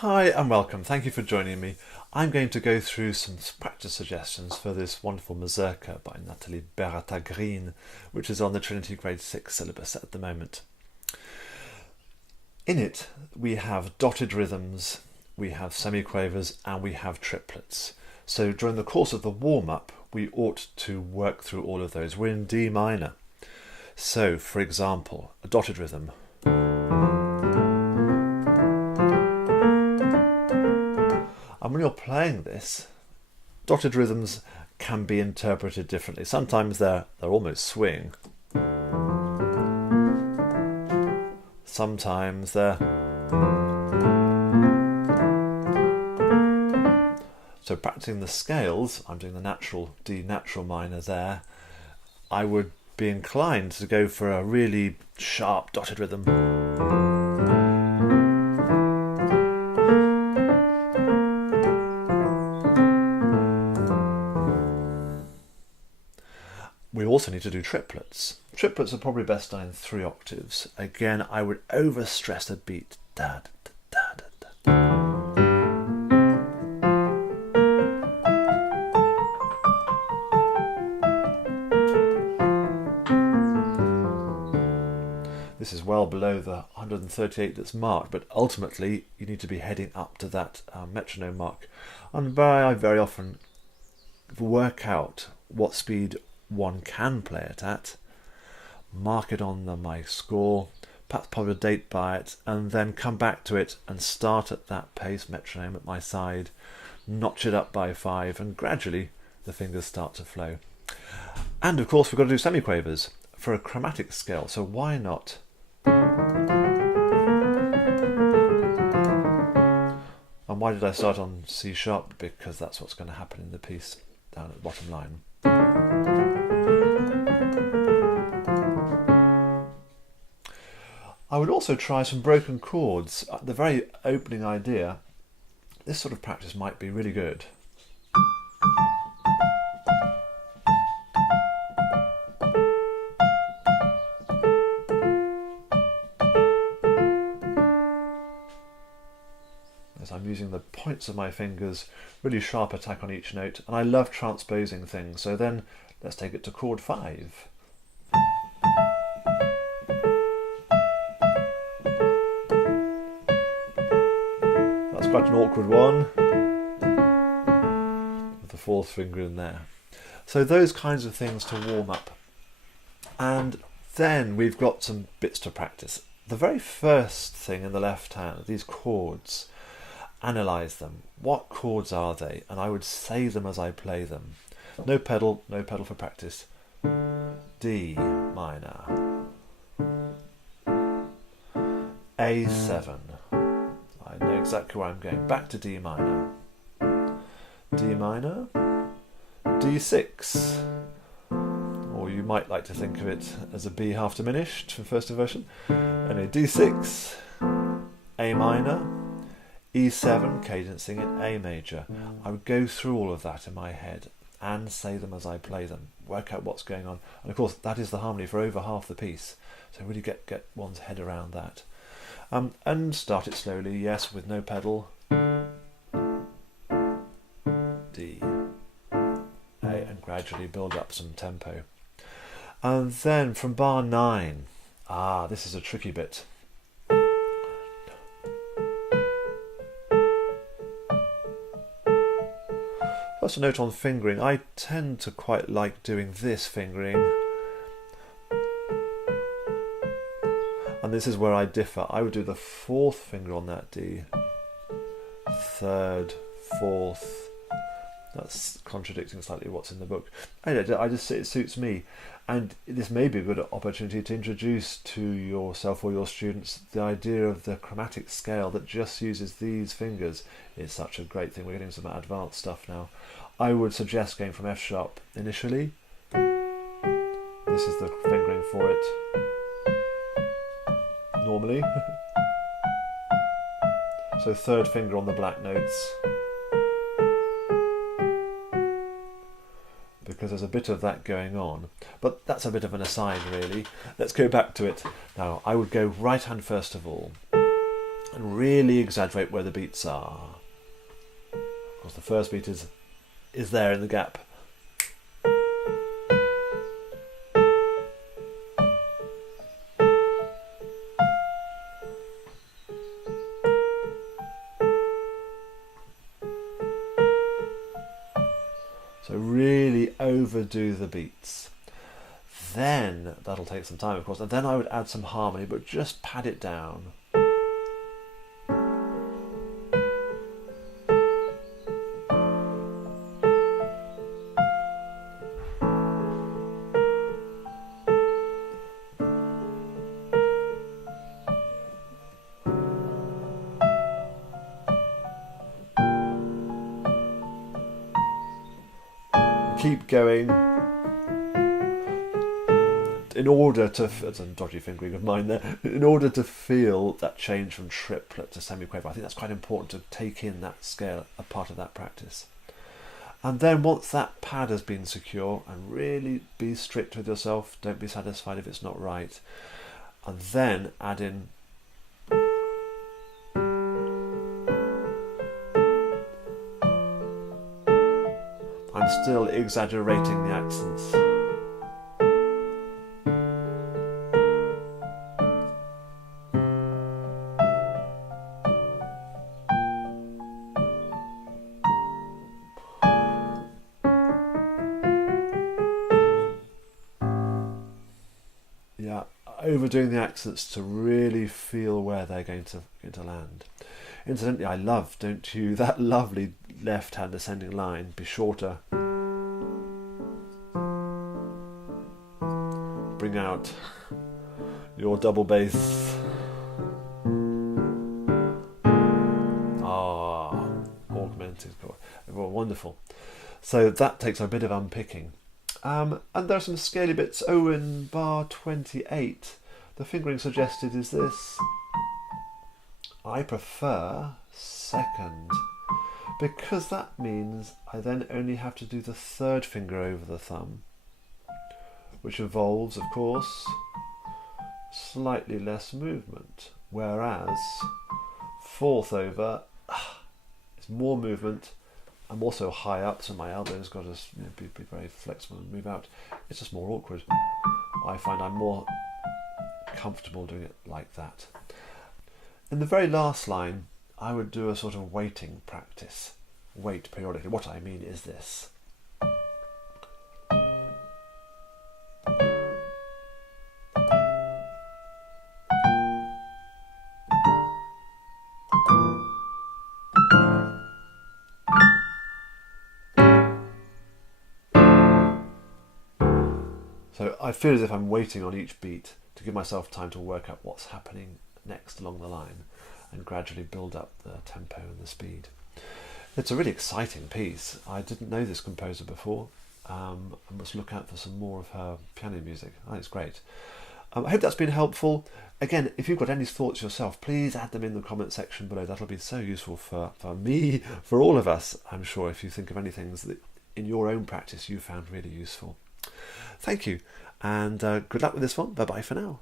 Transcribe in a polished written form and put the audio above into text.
Hi and welcome. Thank you for joining me. I'm going to go through some practice suggestions for this wonderful Mazurka by Natalie Béra-Tagrine, which is on the Trinity Grade 6 syllabus at the moment. In it, we have dotted rhythms, we have semiquavers, and we have triplets. So during the course of the warm-up, we ought to work through all of those. We're in D minor. So, for example, a dotted rhythm. And when you're playing this, dotted rhythms can be interpreted differently. Sometimes they're almost swing. Sometimes they're... So practicing the scales, I'm doing the natural D natural minor there, I would be inclined to go for a really sharp dotted rhythm. We also need to do triplets. Triplets are probably best done in 3 octaves. Again, I would overstress a beat. Da, da, da, da, da. This is well below the 138 that's marked, but ultimately you need to be heading up to that metronome mark. And I very often work out what speed one can play it at, mark it on my score, perhaps put a date by it, and then come back to it and start at that pace, metronome at my side, notch it up by 5, and gradually the fingers start to flow. And of course we've got to do semiquavers for a chromatic scale, so why not? And why did I start on C sharp? Because that's what's going to happen in the piece down at the bottom line. I would also try some broken chords. The very opening idea, this sort of practice might be really good. As I'm using the points of my fingers, really sharp attack on each note, and I love transposing things, so then let's take it to chord 5. That's quite an awkward one, with the 4th finger in there. So those kinds of things to warm up. And then we've got some bits to practice. The very first thing in the left hand, these chords, analyse them. What chords are they? And I would say them as I play them. No pedal for practice. D minor, A7. I know exactly where I'm going. Back to D minor, D minor, D6. Or you might like to think of it as a B half diminished for first inversion. Anyway, D6, A minor, E7, cadencing in A major. I would go through all of that in my head and say them as I play them, work out what's going on. And of course that is the harmony for over half the piece, so really get one's head around that. And start it slowly, yes, with no pedal. D, A, and gradually build up some tempo. And then from bar 9, this is a tricky bit. First a note on fingering. I tend to quite like doing this fingering. And this is where I differ. I would do the 4th finger on that D. 3rd, 4th. That's contradicting slightly what's in the book. I just say it suits me. And this may be a good opportunity to introduce to yourself or your students the idea of the chromatic scale that just uses these fingers. It's such a great thing. We're getting some advanced stuff now. I would suggest going from F sharp initially. This is the fingering for it. Normally. So 3rd finger on the black notes. Because there's a bit of that going on. But that's a bit of an aside, really. Let's go back to it. Now, I would go right hand first of all, and really exaggerate where the beats are. Of course, the first beat is there in the gap. So really overdo the beats. Then, that'll take some time of course, and then I would add some harmony, but just pad it down. Keep going in order to, it's a dodgy fingering of mine there, in order to feel that change from triplet to semiquaver. I think that's quite important to take in that scale, a part of that practice. And then once that pad has been secure, and really be strict with yourself, don't be satisfied if it's not right, and then add in I'm still exaggerating the accents. Yeah, overdoing the accents to really feel where they're going to land. Incidentally, I love, don't you, that lovely left-hand ascending line, be shorter. Bring out your double bass. Augmented chord. Well, wonderful. So that takes a bit of unpicking. And there are some scaly bits. Oh, in bar 28, the fingering suggested is this. I prefer second, because that means I then only have to do the third finger over the thumb, which involves, of course, slightly less movement, whereas fourth over is more movement. I'm also high up, so my elbow's got to be very flexible and move out. It's just more awkward. I find I'm more comfortable doing it like that. In the very last line, I would do a sort of waiting practice. Wait periodically. What I mean is this. So I feel as if I'm waiting on each beat to give myself time to work out what's happening next along the line and gradually build up the tempo and the speed. It's a really exciting piece. I didn't know this composer before. I must look out for some more of her piano music. I think it's great. I hope that's been helpful. Again, if you've got any thoughts yourself, please add them in the comment section below. That'll be so useful for me, for all of us, I'm sure, if you think of any things that in your own practice you found really useful. Thank you, and good luck with this one. Bye-bye for now.